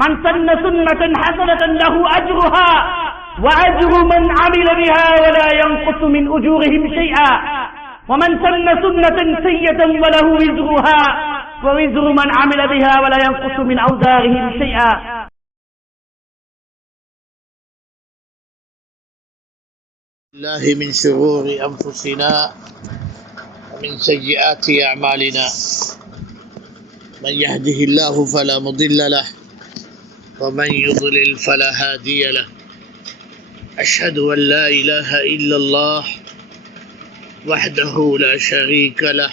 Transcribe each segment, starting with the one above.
من سن سنة حسنة له أجرها وأجر من عمل بها ولا ينقص من أجورهم شيئا ومن سن سنة سيئة وله وزرها ووزر من عمل بها ولا ينقص من أوزارهم شيئا. الله من شرور أنفسنا ومن سيئات أعمالنا من يهده الله فلا مضل له ومن يضلل فلا هادي له. أشهد أن لا إله إلا الله وحده لا شريك له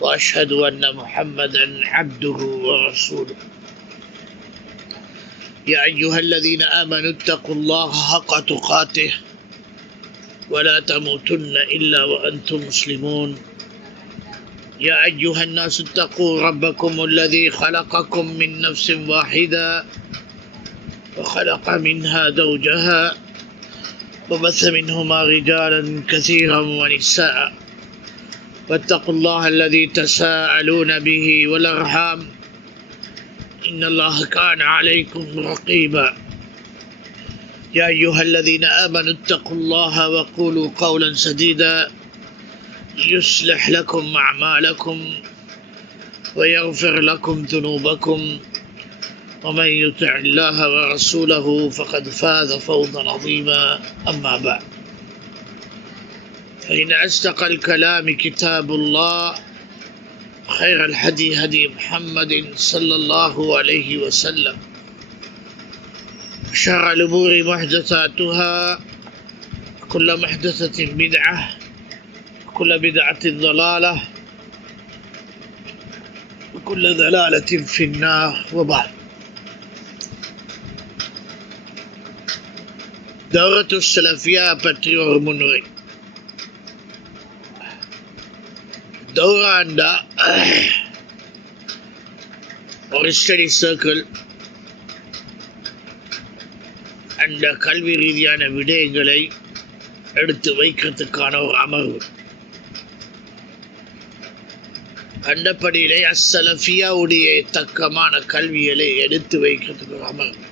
وأشهد أن محمدا عبده ورسوله. يا أيها الذين آمنوا اتقوا الله حق تقاته ولا تموتن إلا وأنتم مسلمون. يا أيها الناس اتقوا ربكم الذي خلقكم من نفس واحدة وخلق منها زوجها وبث منهما رجالا كثيرا ونساء واتقوا الله الذي تساءلون به والأرحام إن الله كان عليكم رقيبا. يا أيها الذين آمنوا اتقوا الله وقولوا قولا سديدا يصلح لكم أعمالكم ويغفر لكم ذنوبكم ومن يطع الله ورسوله فقد فاز فوزا عظيما. أما بعد فإن أصدق الكلام كتاب الله خير الهدي هدي محمد صلى الله عليه وسلم شر الأمور محدثاتها كل محدثة بدعة وكل بدعة ضلالة وكل ضلالة في النار. وبعد دورة السلفية பற்றி ஒரு முன்னுரை. தௌராண்டா ஒரு ஸ்டடி சர்க்கிள் அந்த கல்வி ரீதியான விடயங்களை எடுத்து வைக்கிறதுக்கான ஒரு அமர்வு. அந்தப்படியிலே அஸ்ஸலஃபியாவுடைய தக்கமான கல்விகளை எடுத்து வைக்கிறதுக்கு ஒரு அமர்வு.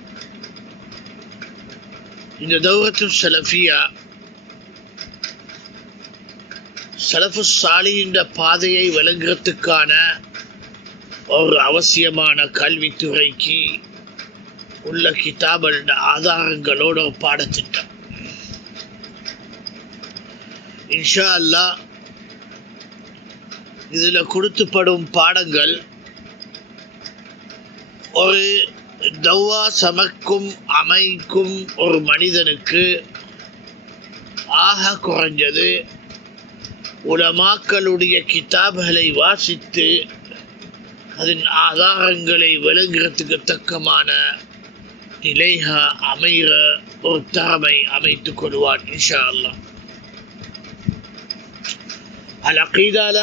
இந்த தௌரத்து சலஃபியா சலஃபு சாலிஹின் பாதையை விளங்குறதுக்கான ஒரு அவசியமான கல்வித்துறைக்கு உள்ள கிதாபல் ஆதாரங்களோட ஒரு பாடத்திட்டம். இன்ஷா அல்லாஹ் இதில் கொடுத்துப்படும் பாடங்கள் ஒரு தௌவா சமக்கும் அமைக்கும் ஒரு மனிதனுக்கு ஆக குறைஞ்சது உலமாக்களுடைய கிதாப்களை வாசித்து அதன் ஆதாரங்களை விளங்குறதுக்கு தக்கமான நிலைக அமைகிற ஒரு தரமை அமைத்துக் கொள்வான் இன்ஷா அல்லாஹ். அல்-அகீதால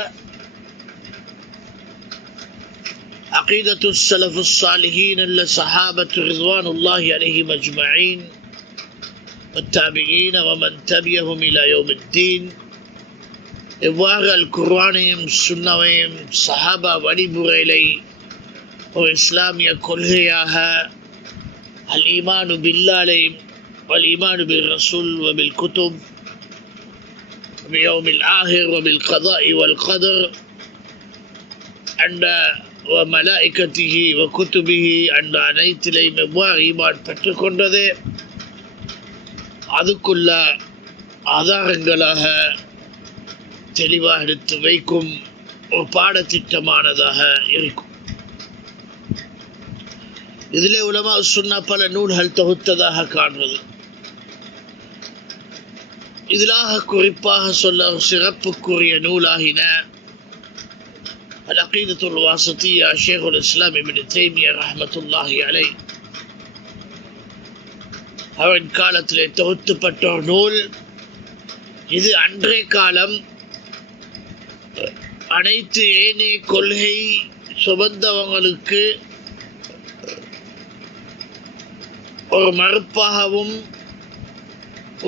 عقيدة السلف الصالحين الصحابة رضوان الله عليهم أجمعين والتابعين ومن تبعهم إلى يوم الدين. இவ்வாறு அல் குர்ஆனையும் சுன்னவையும் சஹாபா வழிமுறைகளை ஒரு இஸ்லாமிய கொள்கையாக அல் ஈமானு பில்லாஹ் வல் ஈமானு பிர் ரசூல் வ பில் குதுப் வ யௌமில் ஆஹிர் வ பில் கதாஇ வல் கதர் அண்ட் மலாயிகத்திஹி வ குதுபிஹி அந்த அனைத்திலையும் எவ்வாறு ஈமான் பெற்றுக்கொண்டது அதுக்குள்ள ஆதாரங்களாக தெளிவாக எடுத்து வைக்கும் ஒரு பாடத்திட்டமானதாக இருக்கும். இதிலே உலமா சுன்னா பல நூல்கள் தொகுத்ததாக காண்றது. இதிலாக குறிப்பாக சொல்ல சிறப்புக்குரிய நூலாகின அல்-அகீதத்துல் வாசித்திய்யா ஷேகுல் இஸ்லாம் இப்னு தைமிய்யா ரஹ்மத்துல்லாஹி அலைஹி அவன் காலத்திலே தொகுத்துப்பட்ட ஒரு நூல். இது அன்றைய காலம் அனைத்து ஏனைய கொள்கை சுமந்தவங்களுக்கு ஒரு மறுப்பாகவும்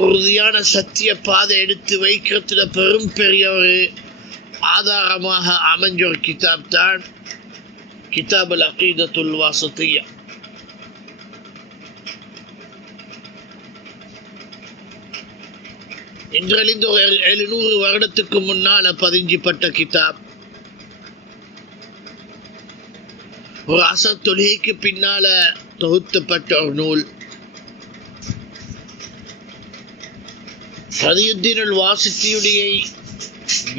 உறுதியான சத்திய பாதை எடுத்து வைக்கிறதுல பெரும் பெரிய ஒரு ஆதாரமாக அமைஞ்ச ஒரு கிதாப் தான் கிதாப் அல்-அகீதத்துல் வாசித்திய்யா. இன்றழிந்து 700 வருடத்துக்கு முன்னால பதிஞ்சிப்பட்ட கிதாப். ஒரு அசர் தொழுகைக்கு பின்னால தொகுத்தப்பட்ட ஒரு நூல். ஷரீயுத்தீன் அல் வாசித்தியுடைய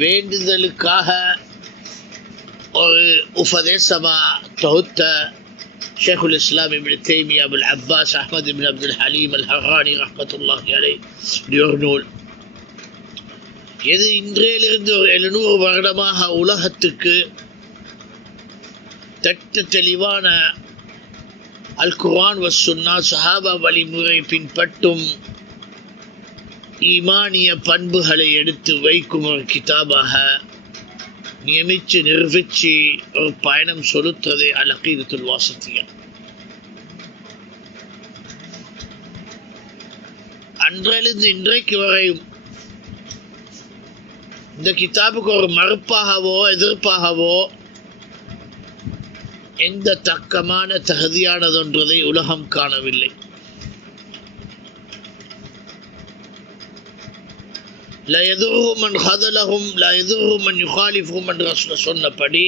வேண்டுதலுக்காக ஒரு உபதேசமா தொகுத்த ஷேகுல் இஸ்லாம் இப்னு தைமியா அபுல் அப்பாஸ் அஹ்மத் இப்னு அப்துல் ஹலீம் அல் ஹர்ரானி ரஹ்மத்துல்லாஹி அலைஹி ஒரு நூல். இது இன்றையிலிருந்து ஒரு 700 வருடமாக உலகத்துக்கு தட்ட தெளிவான அல் குர்ஆன் வஸ் சுன்னா சஹாபா வழிமுறை பின்பற்றும் ஈமானிய பண்புகளை எடுத்து வைக்கும் ஒரு கிதாபாக நியமிச்சு நிரூபிச்சு ஒரு பயணம் செலுத்துறது அல் அகீதத்துல் வாசித்தியா. அன்றிலிருந்து இன்றைக்கு வரையும் இந்த கிதாபுக்கு ஒரு மறுப்பாகவோ எதிர்ப்பாகவோ எந்த தக்கமான தகுதியானதொன்றதை உலகம் காணவில்லை. லா யதுர்ஹு மன் ஹதலஹும் லா யதுர்ஹு மன் யுகாலிஃபுஹும் என்று ரசூல் சொன்னபடி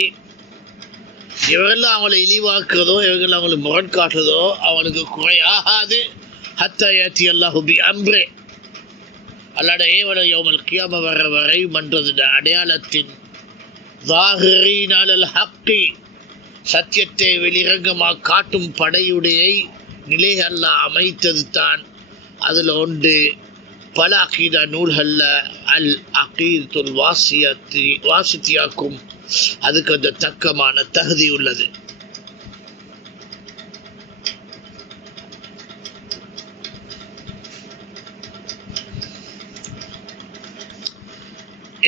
இவர்கள் அவங்களை இழிவாக்குறதோ இவர்கள் அவங்களை முரண்காட்டுறதோ அவனுக்கு குறை ஆகாது. ஹத்தா யாத்தி அல்லாஹு பி அம்ரே, அல்லாட ஏவல யௌமல் கியாம வர வரை மன்றது அடையாளத்தின் ஸாஹிரீன அலல் ஹக்கி, சத்தியத்தை வெளிரங்கமாக காட்டும் படையுடைய நிலை அல்லாஹ் அமைத்தது தான். அதில் ஒன்று பல அகீதா நூல்கள்ல அல் அகீதத்துல் வாசித்தியாக்கும் அதுக்கு அந்த தக்கமான தகுதி உள்ளது.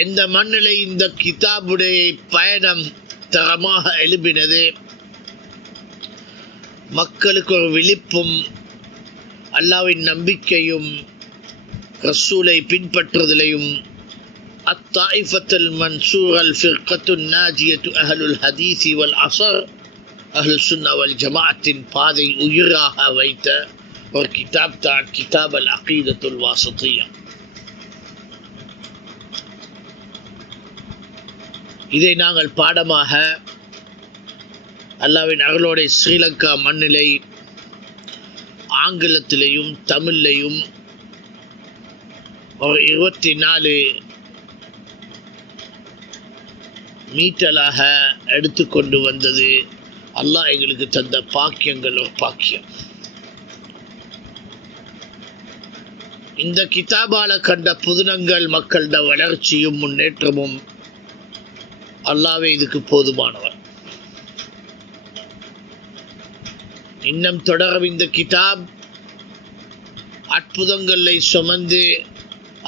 இந்த மண்ணிலை இந்த கிதாபுடைய பயணம் தரமாக எழுப்பினது. மக்களுக்கு ஒரு விழிப்பும் அல்லாஹ்வின் நம்பிக்கையும் ரசூலை பின்பற்றுதலையும் அத்தாயிஃபத்துல் மன்சூரல் ஃபிர்கத்துன் நாஜியத்து அஹ்லுல் ஹதீஸி வல் அஸர் அஹ்லுஸ் சுன்னா வல் ஜமாஅத்தின் பாதை உயிராக வைத்த ஒரு கிதாப் தான் கிதாப் அல் அகீதத்துல் வாசித்தியா. இதை நாங்கள் பாடமாக அல்லாஹ்வின் அருளோட ஸ்ரீலங்கா மண்ணிலை ஆங்கிலத்திலையும் தமிழ்லையும் ஒரு 24 மீட்டலாக எடுத்துக்கொண்டு வந்தது அல்லாஹ் எங்களுக்கு தந்த பாக்கியங்கள் ஒரு பாக்கியம். இந்த கிதாபால கண்ட புதுனங்கள் மக்களோட வளர்ச்சியும் முன்னேற்றமும் அல்லாஹ்வே இதுக்கு போதுமானவர். இன்னும் தொடரும் இந்த கிதாப் அற்புதங்களை சுமந்து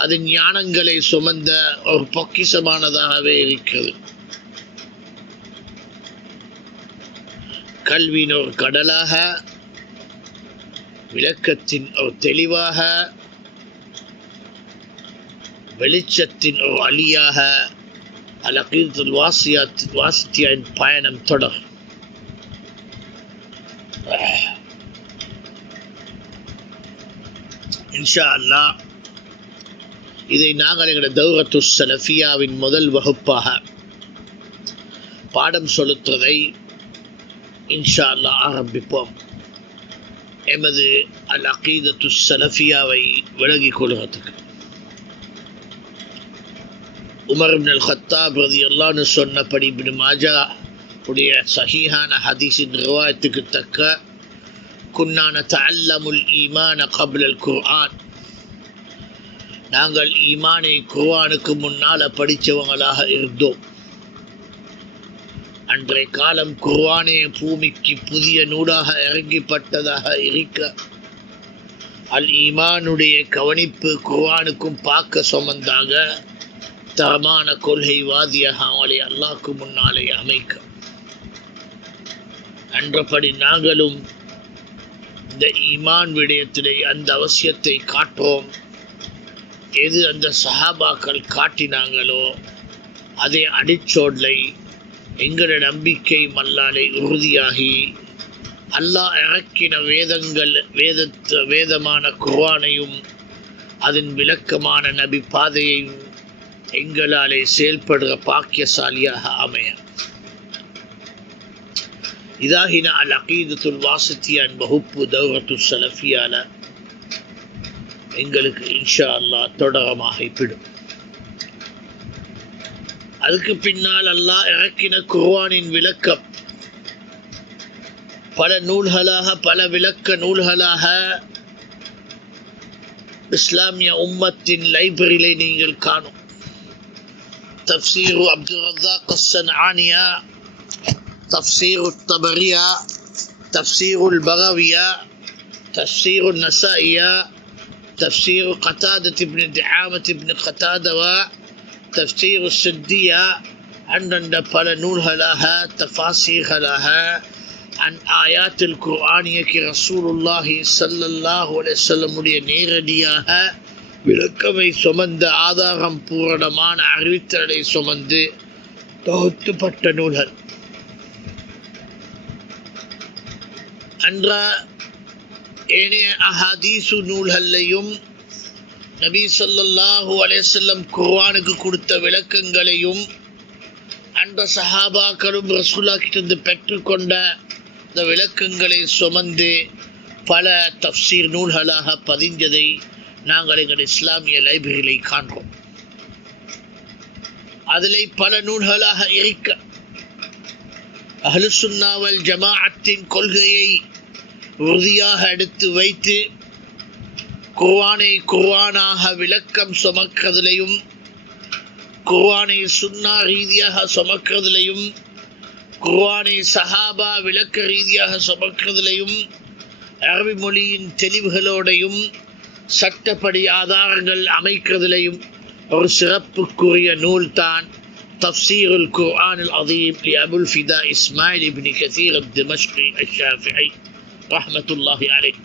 அது ஞானங்களை சுமந்த ஒரு பொக்கிஷமானதாகவே இருக்கிறது. கல்வியின் ஒரு கடலாக, விளக்கத்தின் ஒரு தெளிவாக, வெளிச்சத்தின் ஒரு அலியாக அல் அகீதத்துல் வாசித்தியாவின் பயணம் தொடரும். இன்ஷா அல்லாஹ் இதை நாங்கள் எங்களுடைய தௌரத்து ஸலஃபியாவின் முதல் வகுப்பாக பாடம் செலுத்துவதை இன்ஷா அல்லாஹ் ஆரம்பிப்போம். எமது அல் அகீதத்து ஸலஃபியாவை விளங்கிக் கொள்வதற்கு உமர் இப்னு அல் கத்தாப் ரலியல்லாஹு அன்ஹு சொன்னபடி இப்னு மாஜா உடைய சஹீஹான ஹதீஸின் ரிவாயத்துக்கு தக்க குன்னா நதஅல்லமுல் ஈமான قبل القرآن, நாங்கள் ஈமானை குர்ஆனுக்கு முன்னால் படித்தவங்களாக இருந்தோம். அன்றைய காலம் குர்ஆனே பூமிக்கு புதிய நூலாக இறங்கிப்பட்டதாக இருக்க அல் ஈமானுடைய கவனிப்பு குர்ஆனுக்கும் பார்க்க சுமந்தாக தரமான கொள்கைவாதியாக அவளை அல்லாஹ்க்கு முன்னாலே அமைக்க. அன்றபடி நாங்களும் இந்த ஈமான் விடயத்திலே அந்த அவசியத்தை காட்டுவோம். எது அந்த சஹாபாக்கள் காட்டினாங்களோ அதே அடிச்சோடலை எங்களோட நம்பிக்கை மல்லாலே உறுதியாகி அல்லாஹ் இறக்கின வேதமான குர்ஆனையும் அதன் விளக்கமான நபி பாதையை எங்களாலே செயல்படுற பாக்கியசாலியாக அமைய. இதாகின அல் அகீதத்துல் வாசித்தியான் வகுப்பு தௌரத்து சலஃபியால எங்களுக்கு இன்ஷா அல்லாஹ் தொடரமாக இப்பிடும். அதுக்கு பின்னால் அல்லாஹ் இறக்கின குர்ஆனின் விளக்கம் பல நூல்களாக, பல விளக்க நூல்களாக இஸ்லாமிய உம்மத்தின் லைப்ரரியிலே நீங்கள் காணும். தஃப்சீரு அப்துல் ரஸாக் அஸ்ஸன்ஆனியா, தஃப்சீரு தபரியா, தஃப்சீருல் பகவியா, தஃப்சீரு நஸாயியா, தஃப்சீரு கதாதத் இப்னு திஆமத் இப்னு கதாதவா, தஃப்சீரு சித்தியா, அந்தந்த பல நூல்களாக தஃபாசீர்களாக அன் ஆயாத்துல் குர்ஆனியக்கு ரசூலுல்லாஹி ஸல்லல்லாஹு அலைஹி வஸல்லம் உடைய நேரடியாக விளக்கமை சுமந்த ஆதாரம் பூரணமான அறிவித்தலை சுமந்து தொகுத்துப்பட்ட நூல்கள். அன்ற ஏனைய அஹாதீசு நூல்களையும் நபி ஸல்லல்லாஹு அலைஹி வஸல்லம் குர்ஆனுக்கு கொடுத்த விளக்கங்களையும் அந்த சஹாபாக்களும் ரசூலுல்லாஹ் கிட்ட பெற்றுக்கொண்ட இந்த விளக்கங்களை சுமந்து பல தஃப்சீர் நூல்களாக பதிஞ்சதை நாங்கள் எங்கள் இஸ்லாமிய லைப்ரரியிலே காண்கிறோம். அதிலே பல நூல்களாக இருக்க அஹ்லுஸ் சுன்னா வல் ஜமாஅத்தின் கொள்கையை உறுதியாக எடுத்து வைத்து குர்ஆனை குர்ஆனாக விளக்கம் சுமக்கிறதிலையும், குர்ஆனை சுன்னா ரீதியாக சுமக்கிறதிலையும், குர்ஆனை சஹாபா விளக்க ரீதியாக சுமக்கிறதிலையும், அரபி மொழியின் தெளிவுகளோடையும் சட்டப்படி ஆதாரங்கள் அமைக்கிறதிலையும் ஒரு சிறப்புக்குரிய நூல்தான் தஃப்சீருல் குர்ஆனுல் அதீம் லி அபுல் ஃபிதா இஸ்மாயில் இப்னு கஸீர் அத்-திமஷ்கி அஷ்-ஷாஃபிஈ ரஹ்மத்துல்லாஹி அலைஹி.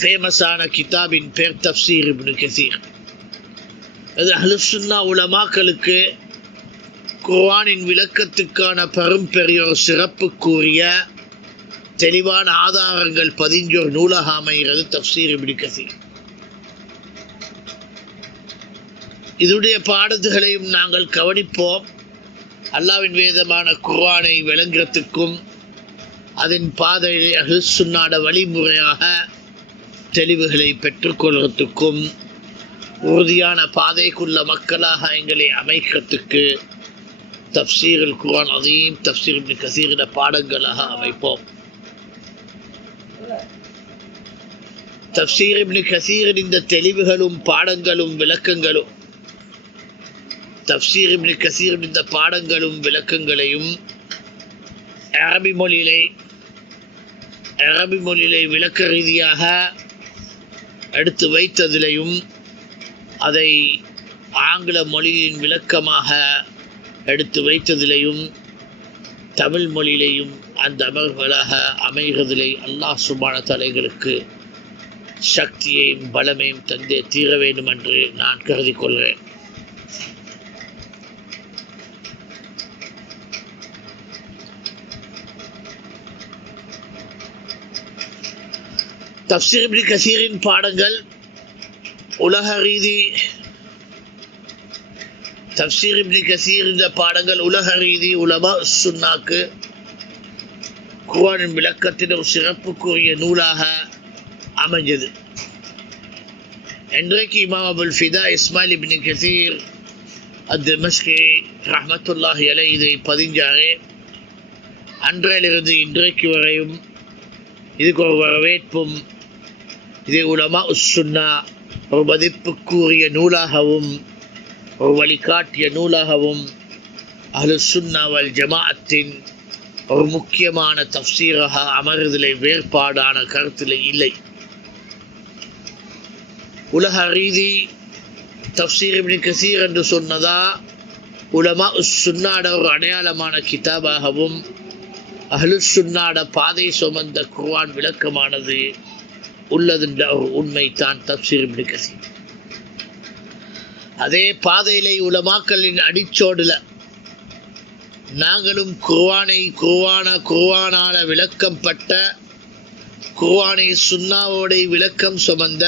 ஃபேமஸான கிதாபின் பேர் தஃப்சீர் இப்னு கஸீர். அது அஹ்லுஸ் சுன்னா உலமாக்களுக்கு குர்ஆனின் விளக்கத்துக்கான பெரிய ஒரு சிறப்புக்குரிய தெளிவான ஆதாரங்கள் பதிஞ்ச ஒரு நூலாக அமைகிறது தஃப்சீர் இப்னு கஸீர். இதனுடைய பாடல்களையும் நாங்கள் கவனிப்போம். அல்லாஹ்வின் வேதமான குர்ஆனை விளங்குறதுக்கும் அதன் பாதையிலே அஹ்லுஸ் சுன்னாட வழிமுறையாக தெளிவுகளை பெற்றுக்கொள்வதற்கும் உறுதியான பாதைக்குள்ள மக்களாக எங்களை அமைக்கிறதுக்கு தஃப்சீருல் குர்ஆன் அதீம், தஃப்சீர் இப்னு கஸீரின் பாடங்களாக அமைப்போம். தஃப்சீர் இப்னு கஸீரின் இந்த தெளிவுகளும் பாடங்களும் விளக்கங்களும், தஃப்சீர் இப்னு கஸீரின் இந்த பாடங்களும் விளக்கங்களையும் அரபி மொழியிலே விளக்க ரீதியாக எடுத்து வைத்ததிலையும், அதை ஆங்கில மொழியின் விளக்கமாக எடுத்து வைத்ததிலையும், தமிழ் மொழியிலையும் அந்த அமல்களாக அமைகிறதிலே அல்லாஹ் சுப்ஹானஹு வ தஆலா எங்களுக்கு சக்தியையும் பலமையும் தந்தே தீர வேண்டும் என்று நான் கருதி கொள்கிறேன். தஃப்சீர் இப்னு கஸீரின் பாடங்கள் உலக ரீதி, தஃப்சீர் இப்னு கஸீர் இந்த பாடங்கள் உலக ரீதி உலமா சுன்னாக்கு குர்ஆனின் விளக்கத்தின் ஒரு சிறப்புக்குரிய நூலாக அமைஞ்சது. இன்றைக்கு இமாம் அபுல் ஃபிதா இஸ்மாயில் இப்னு கஸீர் அத்-திமஷ்கி ரஹ்மத்துல்லாஹி அலைஹி இதை பதிஞ்சாரே. அன்றையிலிருந்து இன்றைக்கு வரையும் இதுக்கு ஒரு வரவேற்பும், இதை உலமா சுன்னா ஒரு மதிப்புக்குரிய நூலாகவும் ஒரு வழிகாட்டிய நூலாகவும் அஹ்லுஸ் சுன்னா வல் ஜமாஅத்தின் ஒரு முக்கியமான தஃப்சீராக அமர்தலை வேறுபாடான கருத்தில் இல்லை. உலக ரீதி தஃப்சீர் இப்னு கஸீர் என்று சொன்னதா உலமா சுன்னாட ஒரு அடையாளமான கிதாபாகவும் அஹ்லுஸ் சுன்னாட பாதை சுமந்த குர்ஆன் விளக்கமானது உள்ளதுன்ற ஒரு உண்மைத்தான் தஃப்சீர் இப்னு கஸீர். அதே பாதையிலே உலமாக்களின் அடிச்சோடுல நாங்களும் குர்ஆனால விளக்கம் பட்ட, குர்ஆனை சுன்னாவோட விளக்கம் சுமந்த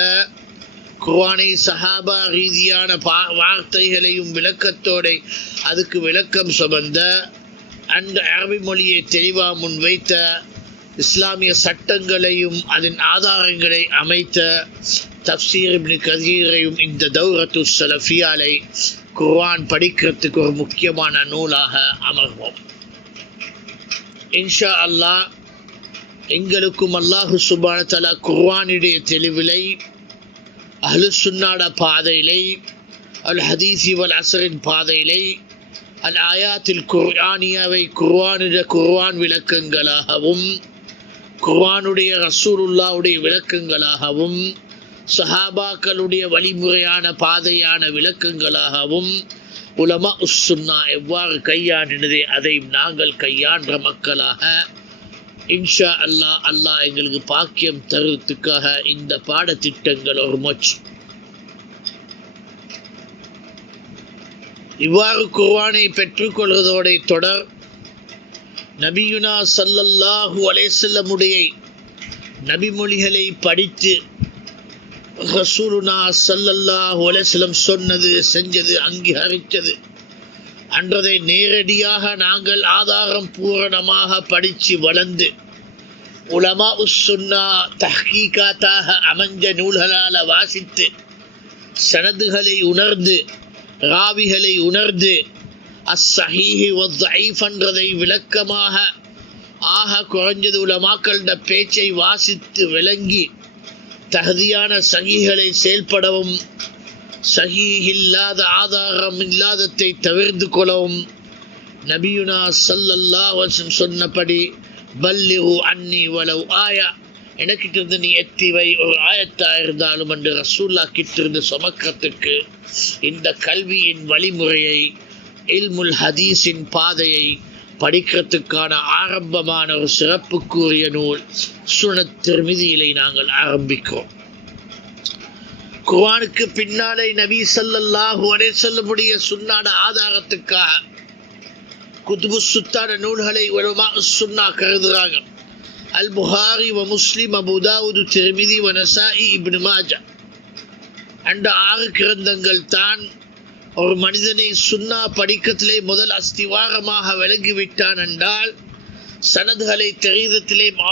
குர்ஆனை சஹாபா ரீதியான வார்த்தைகளையும் விளக்கத்தோட அதுக்கு விளக்கம் சுமந்த அந்த அரபி மொழியை தெளிவாக முன்வைத்த இஸ்லாமிய சட்டங்களையும் அதன் ஆதாரங்களை அமைத்த தஃப்சீர் இப்னு கதீரையும் இந்த தௌரத்து ஸலஃபியாலை குர்ஆன் படிக்கிறதுக்கு ஒரு முக்கியமான நூலாக அமர்வோம். இன்ஷா அல்லாஹ் எங்களுக்கும் அல்லாஹு சுப்ஹானஹு வ தஆலா குர்ஆனுடைய தெளிவிலை அஹ்லுஸ் சுன்னாட பாதையிலை அல் ஹதீஸி வல் அஸ்ரின் பாதையிலை அல் ஆயாத்தில் குர்ஆனியாவை குர்ஆன் விளக்கங்களாகவும் குர்ஆனுடைய ரசூலுல்லாஹ்வுடைய விளக்கங்களாகவும் சஹாபாக்களுடைய வழிமுறையான பாதையான விளக்கங்களாகவும் உலமா உஸ்ஸுன்னா எவ்வாறு கையாண்டினதே அதை நாங்கள் கையாண்ட மக்களாக இன்ஷா அல்லாஹ் அல்லாஹ் எங்களுக்கு பாக்கியம் தருவதற்காக இந்த பாடத்திட்டங்கள் ஒரு முயற்சி. இவ்வாறு குர்ஆனை பெற்றுக்கொள்வதோட தொடர் நபியுனா ஸல்லல்லாஹு அலைஹி வஸல்லமுடைய நபிமொழிகளை படித்து ரசூலுனா ஸல்லல்லாஹு அலைஹி வஸல்லம் சொன்னது செஞ்சது அங்கீகரித்தது அன்றதை நேரடியாக நாங்கள் ஆதாரம் பூரணமாக படித்து வளர்ந்து உலமா உஸ்ஸுன்னா தஹ்கீகாத்தாக அமைஞ்ச நூல்களால் வாசித்து சனதுகளை உணர்ந்து ராவிகளை உணர்ந்து அஸ்ஸஹீஹ் வஸ்ஸஈஃப் என்றதை விளக்கமாக ஆக குறைஞ்சது உலமாக்களோட பேச்சை வாசித்து விளங்கி தகுதியான சஹீஹ்களை செயல்படவும் சஹீஹ் இல்லாத ஆதாரம் இல்லாததை தவிர்த்து கொள்ளவும் நபியுனா ஸல்லல்லாஹு அலைஹி வஸல்லம் சொன்னபடி பல்லிகு அன்னி வலவ் ஆயா, எனக்கிட்டிருந்து நீ எத்திவை ஒரு ஆயத்தாக இருந்தாலும் என்று ரசூலுல்லாஹ் கிட்டிருந்து சுமக்கிறதுக்கு இந்த கல்வியின் வழிமுறையை இல்முல் ஹதீஸின் பாதையை படிக்கிறதுக்கான ஆரம்பமான ஒரு சிறப்புக்குரிய நூல் சுனத் திர்மிதியிலே நாங்கள் ஆரம்பிக்கிறோம். குர்ஆனுக்கு பின்னாலே நபி ஸல்லல்லாஹு அலைஹி வஸல்லமுடைய சுன்னாட ஆதாரத்துக்காக குதுபு சுத்தான நூல்களை உலமா சுன்னா கருதுறாங்க. அல் புகாரி வ முஸ்லிம், அபு தாவூத், திர்மிதி வ நசாஇ, இப்னு மாஜா என்ற 6 கிரந்தங்கள் தான் ஒரு மனிதனை சுன்னா படிக்கத்திலே முதல் அஸ்திவாரமாக விளங்கிவிட்டான் என்றால் சனதுகளை தெரிதத்திலேயும்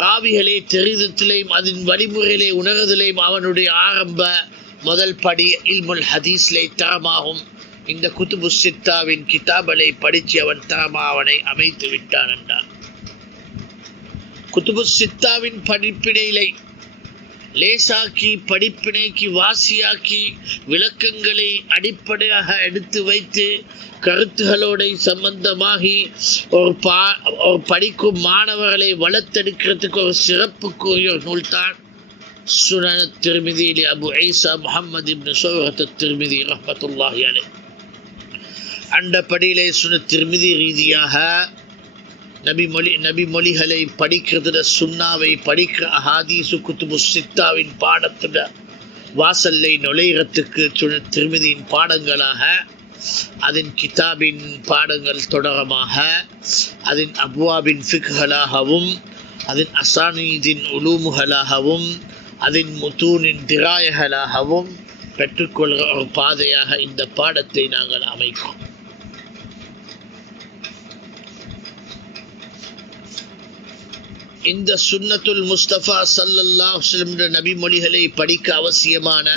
ராவிகளை தெரிதத்திலேயும் அதன் வழிமுறையிலே உணர்தலையும் அவனுடைய ஆரம்ப முதல் படி இல்முல் ஹதீஸ்லே தரமாகும். இந்த குதுபு சித்தாவின் கிதாபலை படித்து அவன் தரமாக அவனை அமைத்து விட்டான் என்றான். குதுபு சித்தாவின் படிப்பினைகளை லேசாக்கி படிப்பினைக்கு வாசியாக்கி விளக்கங்களை அடிப்படையாக எடுத்து வைத்து கருத்துகளோட சம்பந்தமாகி ஒரு படிக்கும் மாணவர்களை வளர்த்தெடுக்கிறதுக்கு ஒரு சிறப்புக்குரிய ஒரு நூல்தான் சுனன் திர்மிதியிலே அபு ஈசா முஹம்மது இப்னு ஸௌரத் திர்மிதி ரஹ்மத்துல்லாஹி அலைஹி. அந்த படியிலே சுனன் திர்மிதி ரீதியாக நபிமொழிகளை படிக்கிறதுல சுன்னாவை படிக்கிற அஹாதீசு குதுபு சித்தாவின் பாடத்துல வாசல்லை நுழைகிறதுக்கு சுனன் திர்மிதியின் பாடங்களாக அதன் கிதாபின் பாடங்கள் தொடரமாக அதன் அப்வாபின் ஃபிக்ஹலாகவும் அதன் அசானீதின் உலூமுகளாகவும் அதன் முத்தூனின் திராயகளாகவும் பெற்றுக்கொள்கிற ஒரு பாதையாக இந்த பாடத்தை நாங்கள் அமைக்கிறோம். இந்த சுன்னத்துல் முஸ்தபா ஸல்லல்லாஹு அலைஹி வஸல்லம் நபிமொழிகளை படிக்க அவசியமான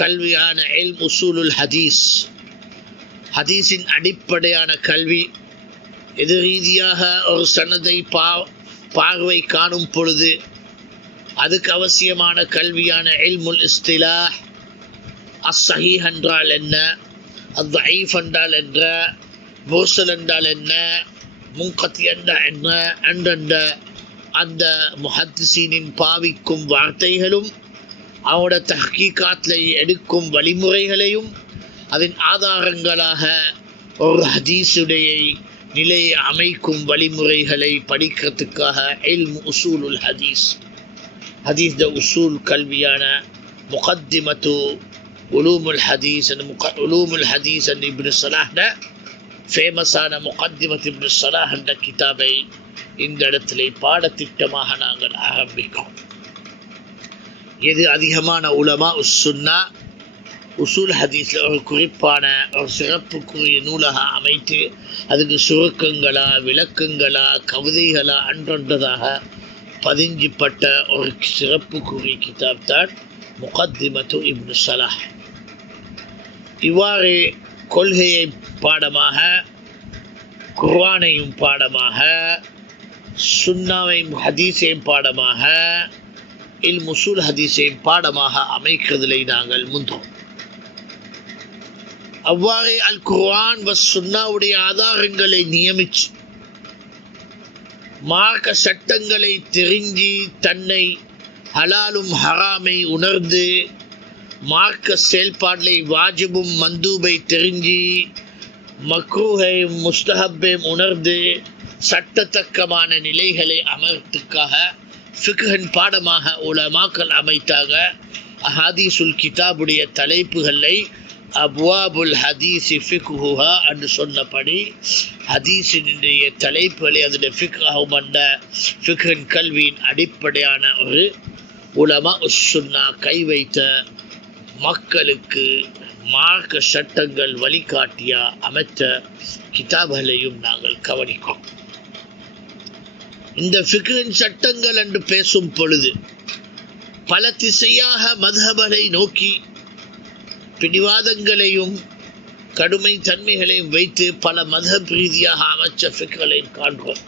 கல்வியான இல்ம் உசூலுல் ஹதீஸ், ஹதீஸின் அடிப்படையான கல்வி. எது ரீதியாக ஒரு சனதை பார்வை காணும் பொழுது அதுக்கு அவசியமான கல்வியான இல்முல் இஸ்திலாஹ், அஸ்ஸஹீஹ் என்றால் என்ன, அத்ஐஃப் என்றால் என்ன, முர்சல் என்றால் என்ன, முன்கத்தி என்றால் என்ன என்ற அந்த முஹத்திஸீனின் பாவிக்கும் வார்த்தைகளும் அவனோட தஹ்கீகாத்லை எடுக்கும் வழிமுறைகளையும் அதன் ஆதாரங்களாக ஒரு ஹதீஸுடைய நிலையை அமைக்கும் வழிமுறைகளை படிக்கிறதுக்காக இல்ம் உசூலுல் ஹதீஸ், ஹதீஸ் த உசூல் கல்வியான முகத்திமத்து உலூமுல் ஹதீஸ் இப்னு ஸலாஹ் ஃபேமஸான முகத்திமத் இப்னு ஸலாஹ் என்ற கிதாபை இந்த இடத்திலே பாடத்திட்டமாக நாங்கள் ஆரம்பிக்கிறோம். எது அதிகமான உலமா சுன்னா உசூல் ஹதீஸில் ஒரு குறிப்பான ஒரு சிறப்புக்குரிய நூலாக அமைத்து அதுக்கு சுருக்கங்களா விளக்கங்களா கவிதைகளா அன்றொன்றதாக பதிஞ்சிப்பட்ட ஒரு சிறப்புக்குரிய கிதாப் தான் முகத்திமத்து இப்னு ஸலாஹ். இவ்வாறு கொள்கையை பாடமாக, குர்ஆனையும் பாடமாக, சுன்னாவையும் ஹதீஸையும் பாடமாக, உசூல் ஹதீஸையும் பாடமாக அமைக்கிறதிலே நாங்கள் முந்தோம். அவ்வாறே அல் குர்ஆன் வஸ் சுன்னாவுடைய ஆதாரங்களை நியமிச்சு மார்க்க சட்டங்களை தெரிஞ்சு தன்னை ஹலாலும் ஹராமை உணர்ந்து மார்க்க செயல்பாடலை வாஜிபும் மந்தூபை தெரிஞ்சு மக்ரூஹையும் முஸ்தஹப்பையும் உணர்ந்து சட்டத்தக்கமான நிலைகளை அமர்த்துக்காக ஃபிக்ஹின் பாடமாக உலமாக்கள் அமைத்தாங்க. அஹாதீசுல் கிதாபுடைய தலைப்புகளை அப்வாபுல் ஹதீஸி ஃபிக்ஹுஹா என்று சொன்னபடி ஹதீஸினுடைய தலைப்புகளை அதில் ஃபிக்ஹும் என்ற ஃபிக்ஹின் கல்வியின் அடிப்படையான ஒரு உலமா சுன்னா கை வைத்த மக்களுக்கு மார்க்க சட்டங்கள் வழிகாட்டியா அமைத்த கிதாபுகளையும் நாங்கள் கவனிக்கிறோம். இந்த ஃபிக்ஹின் சட்டங்கள் என்று பேசும் பொழுது பல திசையாக மத்ஹபை நோக்கி பிடிவாதங்களையும் கடுமை தன்மைகளையும் வைத்து பல மத்ஹப் ரீதியாக அமைச்ச ஃபிக்ஹையும் காண்கிறோம்.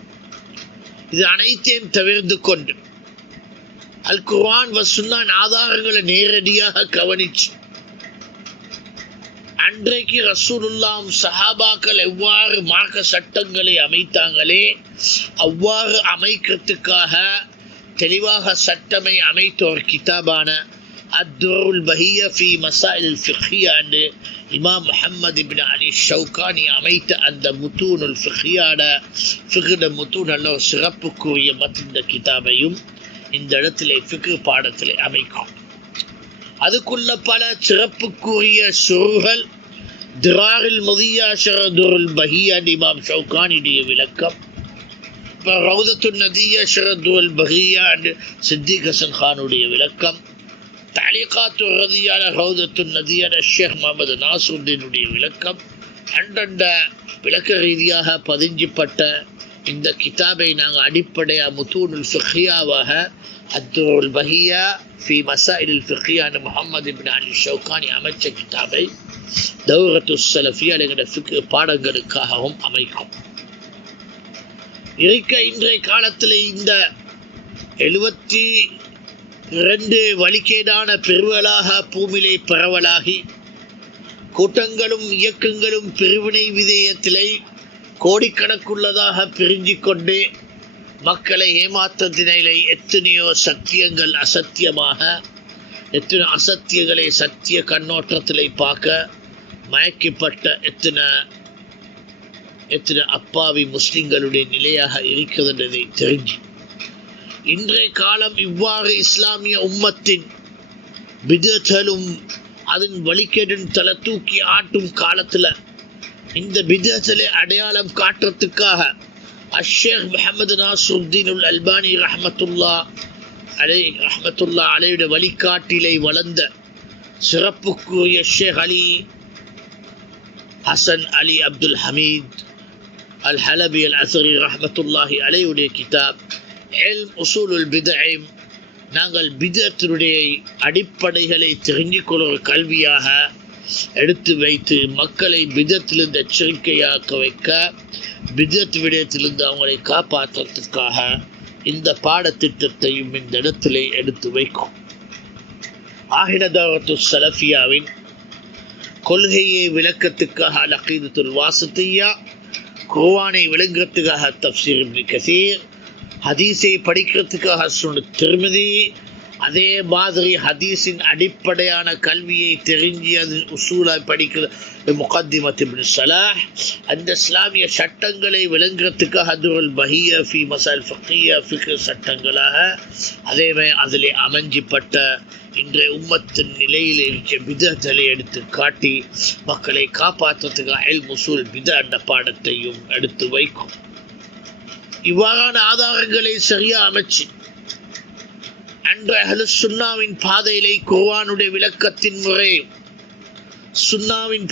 இது அனைத்தையும் தவிர்த்து கொண்டு அல் குர்ஆன் வஸ் சுன்னான் ஆதாரங்களை நேரடியாக கவனிச்சு அன்றைக்கு ரசூலுல்லாஹ் சஹாபாக்கள் எவ்வாறு மார்க்க சட்டங்களை அமைத்தாங்களே அவ்வாறு அமைக்கிறதுக்காக தெளிவாக சட்டமை அமைத்த ஒரு கிதாபான அத்துருல் பஹியா ஃபி மசாயில் ஃபிக்ஹியா என்று இமாம் முஹம்மது இப்னு அலி ஷௌகானி அமைத்த அந்த முத்தூனுல் ஃபிக்ஹியாட ஃபிக்ஹுட முத்தூன் நல்ல ஒரு சிறப்புக்குரிய மற்ற கிதாபையும் இந்த இடத்திலே ஃபிக்ஹ் பாடத்திலே அமைக்கும். அதுக்குள்ள பல சிறப்புக்குரிய சுருகள் திராரில் முதியா ஷரதுல் பஹியா இமாம் ஷௌகானியுடைய விளக்கம், ரௌதத்துன் நதியா ஷரதுல் பஹியா சித்திக் ஹசன் கானுடைய விளக்கம், தாலிகாத்து ரதியான ரௌதத்துன் நதியான ஷேக் முகமது நாசருddinுடைய விளக்கம், அண்டண்ட விளக்க ரீதியாக பதிஞ்சிப்பட்ட இந்த கிதாபை நாங்கள் அடிப்படையாக முத்தூனுல் ஃபிக்ஹியாவாக அத்துருல் பஹியா ஃபி மசாயில் ஃபிக்ஹியா முஹம்மது இப்னு அலி ஷௌகானி அமைச்ச கிதாபை தௌரத்து ஸலஃபியா என்கிற ஃபிக்ஹ் பாடங்களுக்காகவும் அமைக்கும். இன்றைய காலத்தில் இந்த 72 வழிகேடான பிரிவுகளாக பூமியிலே பரவலாகி கூட்டங்களும் இயக்கங்களும் பிரிவினை விதயத்திலே கோடிக்கணக்குள்ளதாக பிரிஞ்சு கொண்டு மக்களை ஏமாற்றத்தினை எத்தனையோ சத்தியங்கள் அசத்தியமாக, எத்தனை அசத்தியங்களை சத்திய கண்ணோட்டத்திலே பார்க்க மயக்கப்பட்ட எத்தனை அப்பாவி முஸ்லிம்களுடைய நிலையாக இருக்கிறது என்பதை தெரிஞ்சு இன்றைய காலம் இவ்வாறு இஸ்லாமிய உம்மத்தின் பிதஅத்களும் அதன் வழிகேடும் தலை தூக்கி ஆட்டும் காலத்தில் இந்த பிதஅத்களை அடையாளம் காட்டுறதுக்காக அஷேக் முஹம்மது நாசருddin அல்பானி ரஹ்மத்துல்லாஹ் அலைஹி வழிகாட்டிலை வளர்ந்த சிறப்புக்குரிய ஷேக் அலி ஹசன் அலி அப்துல் ஹமீத் அல் ஹலபி அல் அஸ்ரி ரஹ்மத்துல்லாஹி அலைஹியுடைய கிதாப் உசூலுல் பித்அஹ் நாங்கள் பிதஅத்தினுடைய அடிப்படைகளை தெரிஞ்சுக் கொள்கிற கல்வியாக எடுத்து வைத்து மக்களை பிதஅத்திலிருந்து எச்சரிக்கையாக்க வைக்க, பிதஅத் விடயத்திலிருந்து அவங்களை காப்பாற்றுறதுக்காக இந்த பாடத்திட்டத்தையும் இந்த இடத்திலே எடுத்து வைக்கும். ஆகின தஅவத்து ஸலஃபியாவின் கொள்கையை விளக்கத்துக்காக அல் அகீதத்துல் வாசித்தியா, குர்ஆனை விளங்குறதுக்காக தஃப்சீர் இப்னு கஸீர், ஹதீஸை படிக்கிறதுக்காக சுனன் திர்மிதி, அதே மாதிரி ஹதீஸின் அடிப்படையான கல்வியை தெரிஞ்சு அதில் உசூலாய் படிக்கிற முகத்திமத் இப்னு ஸலாஹ், அந்த இஸ்லாமிய சட்டங்களை விளங்குறதுக்காக அத்துருல் பஹியா ஃபி மசாயில் ஃபிக்ஹியா ஃபிக்ஹ் சட்டங்களாக, அதேமாதிரி அதிலே அமைஞ்சிப்பட்ட இன்றைய உம்மத்தின் நிலையில் இருக்க பிதஅத்களை எடுத்து காட்டி மக்களை காப்பாற்றுறதுக்காக உசூல் பிதஅத் என்ற பாடத்தையும் எடுத்து வைக்கும். இவ்வாறான ஆதாரங்களை சரியா அமைச்சு அன்று அஹ்லு சுன்னாவின் பாதையிலே குர்ஆனுடைய விளக்கத்தின் முறையும் சுன்னாவின்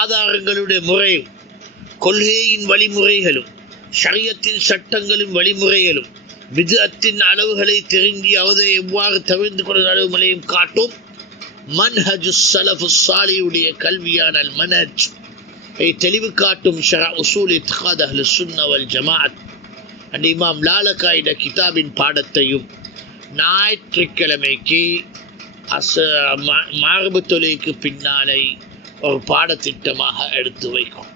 ஆதாரங்களுடைய முறையும் கொள்கையின் வழிமுறைகளும் ஷரியத்தின் சட்டங்களும் வழிமுறைகளும் பித்அத்தின் அளவுகளை தெரிந்து அதை எவ்வாறு தவிர்த்து கொள்ளும் அளவுகளையும் காட்டும் மன்ஹஜு ஸலஃபு ஸாலிஹுடைய கல்வியான அல் மன்ஹஜ் தெளிவு காட்டும் ஷரா உஸூல் இத்காத் அஹ்லு சுன்னா வல் ஜமாஅத் அந்த இமாம் லாலகாயிட கிதாபின் பாடத்தையும் ஞாயிற்றுக்கிழமைக்கு மார்பு தொழுகைக்கு பின்னாலே ஒரு பாடத்திட்டமாக எடுத்து வைக்கும்.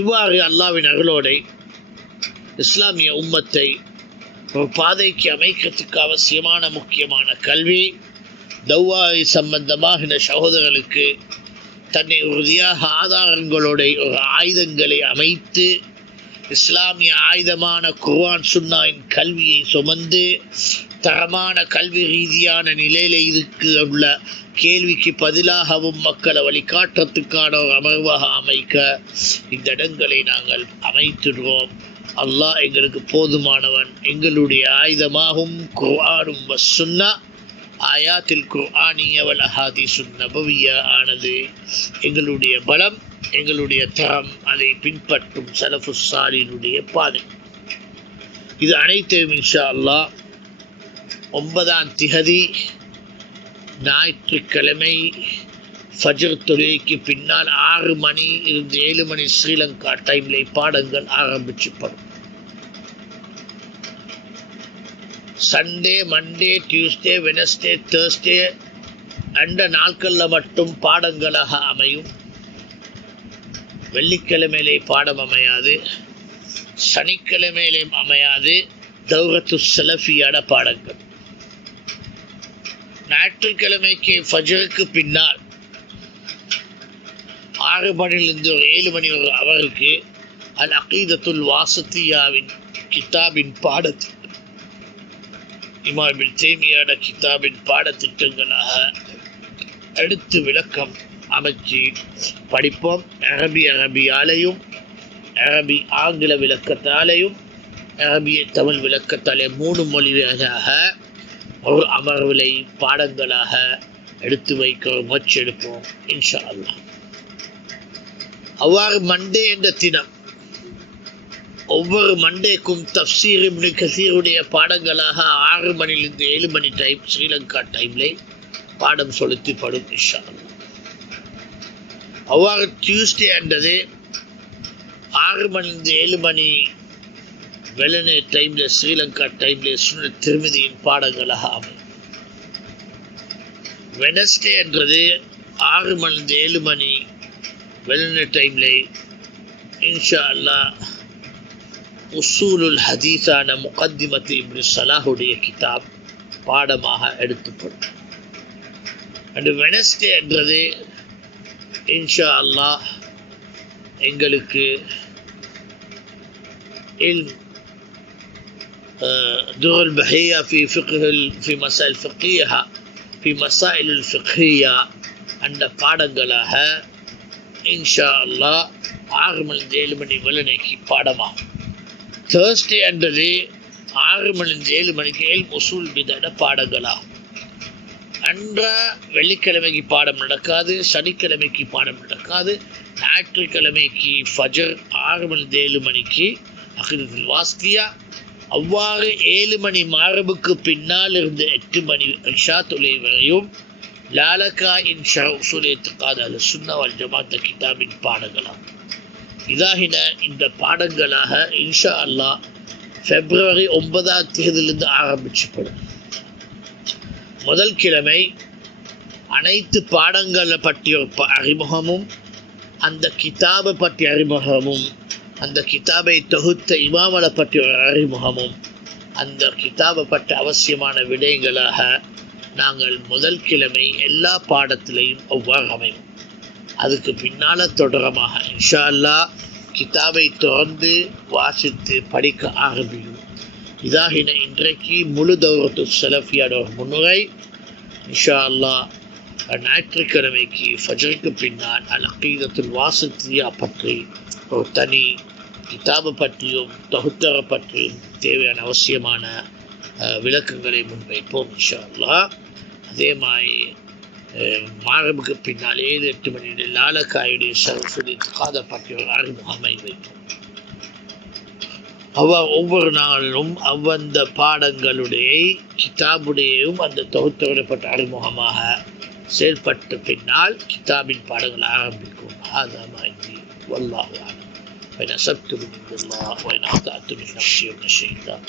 இவ்வாறு அல்லாஹ்வின் அருளோடு இஸ்லாமிய உம்மத்தை ஒரு பாதைக்கு அமைக்கிறதுக்கு அவசியமான முக்கியமான கல்வி தௌவாவை சம்பந்தமாக சகோதரர்களுக்கு தன்னை உறுதியாக ஆதாரங்களோட ஒரு ஆயுதங்களை அமைத்து இஸ்லாமிய ஆயுதமான குர்ஆன் சுன்னாவின் கல்வியை சுமந்து தரமான கல்வி ரீதியான நிலையில இதுக்கு உள்ள கேள்விக்கு பதிலாகவும் மக்களை வழிகாட்டுறதுக்கான ஒரு அமர்வாக அமைக்க இந்த இடங்களை நாங்கள் அமைத்துடுவோம். அல்லாஹ் எங்களுக்கு போதுமானவன். எங்களுடைய ஆயுதமாகும் குர்ஆனும் வஸ்ஸுன்னா ஆயாத்தில் குர்ஆனிய வல் அஹாதீஸுன் நபவிய்யா ஆனது எங்களுடைய பலம், எங்களுடைய தரம், அதை பின்பற்றும் ஸலஃபு ஸாலிஹுடைய பாதை. இது அனைத்தையும் இன்ஷா அல்லாஹ் 9ஆம் திகதி ஞாயிற்றுக்கிழமை ஃபஜ்ர் தொழுகைக்கு பின்னால் 6 மணி இருந்து 7 மணி ஸ்ரீலங்கா டைம்ல பாடங்கள் ஆரம்பிச்சுப்படும். Sunday, Monday, Tuesday, Wednesday, Thursday அந்த நாட்களில் மட்டும் பாடங்களாக அமையும். வெள்ளிக்கிழமையிலே பாடம் அமையாது, சனிக்கிழமையிலேயும் அமையாது. தௌரத்து ஸலஃபியான பாடங்கள் ஞாயிற்றுக்கிழமைக்கு ஃபஜ்ருக்கு பின்னால் 6 மணிலிருந்து 7 மணி ஒரு அவருக்கு அல் அகீதத்துல் வாசித்தியாவின் கிதாபின் பாடத்திட்டம், இமாம் இப்னு தைமியாட கிதாபின் பாடத்திட்டங்களாக எடுத்து விளக்கம் அமைச்சு படிப்போம். அரபியாலையும் அரபி ஆங்கில விளக்கத்தாலையும் அரபிய தமிழ் விளக்கத்தாலே 3 மொழியாக ஒரு அமர்விலை பாடங்களாக எடுத்து வைக்க முயற்சி எடுப்போம் இன்ஷா அல்லாஹ். அவ்வாறு மண்டே என்ற தினம் ஒவ்வொரு மண்டேக்கும் தஃப்சீர் இப்னு கஸீருடைய பாடங்களாக 6 மணிலிருந்து 7 மணி டைம் ஸ்ரீலங்கா டைம்ல பாடம் செலுத்தப்படும் இன்ஷா அல்லாஹ். அவ்வாறு டியூஸ்டே என்றது 6 மணிலிருந்து 7 மணி வெள்ளனே டைம்ல ஸ்ரீலங்கா டைம்ல சுன்னத் திர்மிதியின் பாடங்களாக அமையும். வெனஸ்டே என்றது 6 மணிலிருந்து 7 மணி வெள்ளனே டைம்ல இன்ஷா அல்லாஹ் உஸூலுல் ஹதீஸான முகத்திமத் இப்னு ஸலாஹுடைய கிதாப் பாடமாக எடுத்துப்படும். அந்த வெனஸ்டே என்றது இன்ஷா அல்லாஹ் எங்களுக்கு دور البحية في مسائل فقهية في مسائل الفقهية عند பாடங்களாக இன்ஷா அல்லாஹ் 6 மணிலிருந்து 7 மணி வெள்ளனைக்கு பாடமா. தேர்ஸ்டே என்றது 6 மணிலிருந்து 7 மணிக்கு உஸூல் பித்அ பாடங்களாகும். அன்ற வெள்ளிக்கிழமைக்கு பாடம் நடக்காது, சனிக்கிழமைக்கு பாடம் நடக்காது. ஞாயிற்றுக்கிழமைக்கு ஃபஜ்ர் 6 மணிலிருந்து 7 மணிக்கு அகீதத்துல் வாசித்தியா. அவ்வாறு 7 மணி மாரபுக்கு பின்னால் இருந்து 8 மணி இஷா தொலை வரையும் லாலகாயின் ஷரஹ் உஸூல் இத்காத் அஹ்லு சுன்னா வல் ஜமாஅத் கிதாபின் பாடங்களாகும். இதாகின இந்த பாடங்களாக இன்ஷா அல்லாஹ் பிப்ரவரி 9ஆம் தேதியிலிருந்து ஆரம்பிச்சுப்படும். முதல் கிழமை அனைத்து பாடங்களை பற்றிய அறிமுகமும், அந்த கிதாபை பற்றிய அறிமுகமும், அந்த கிதாபை தொகுத்த இமாமலை பற்றிய ஒரு அறிமுகமும், அந்த கிதாபை பற்றி அவசியமான விடயங்களாக நாங்கள் முதல் கிழமை எல்லா பாடத்திலையும் ஒவ்வாறு அமையும். அதுக்கு பின்னால் தொடரமாக இன்ஷா அல்லாஹ் கிதாபை தொடர்ந்து வாசித்து படிக்க ஆரம்பிக்கும். இதாகின இன்றைக்கு முழு தௌரத்து ஸலஃபியான ஒரு முன்னுரை. இன்ஷா அல்லாஹ் ஞாயிற்றுக்கிழமைக்கு ஃபஜ்ருக்கு பின்னால் அல் அகீதத்துல் வாசித்தியா பற்றி ஒரு தனி கிதாபை பற்றியும் தொகுத்தரை பற்றியும் தேவையான அவசியமான விளக்கங்களை முன்வைப்போம் இன்ஷா அல்லாஹ். அதே மாதிரி மாரபுக்கு பின்னால் 7-8 மணி லாலக்காயுடைய சரஸ்வதி காத பற்றிய ஒரு அறிமுகமை வைப்போம். ஒவ்வொரு நாளிலும் அவ்வந்த பாடங்களுடைய கிதாபுடையும் அந்த தொகுத்துவிடப்பட்ட அறிமுகமாக செயல்பட்ட பின்னால் கிதாபின் பாடங்கள் ஆரம்பிக்கும். والله أعلم. وإن أصبت من الله وإن أخطأت من نفسي ومن الشيطان.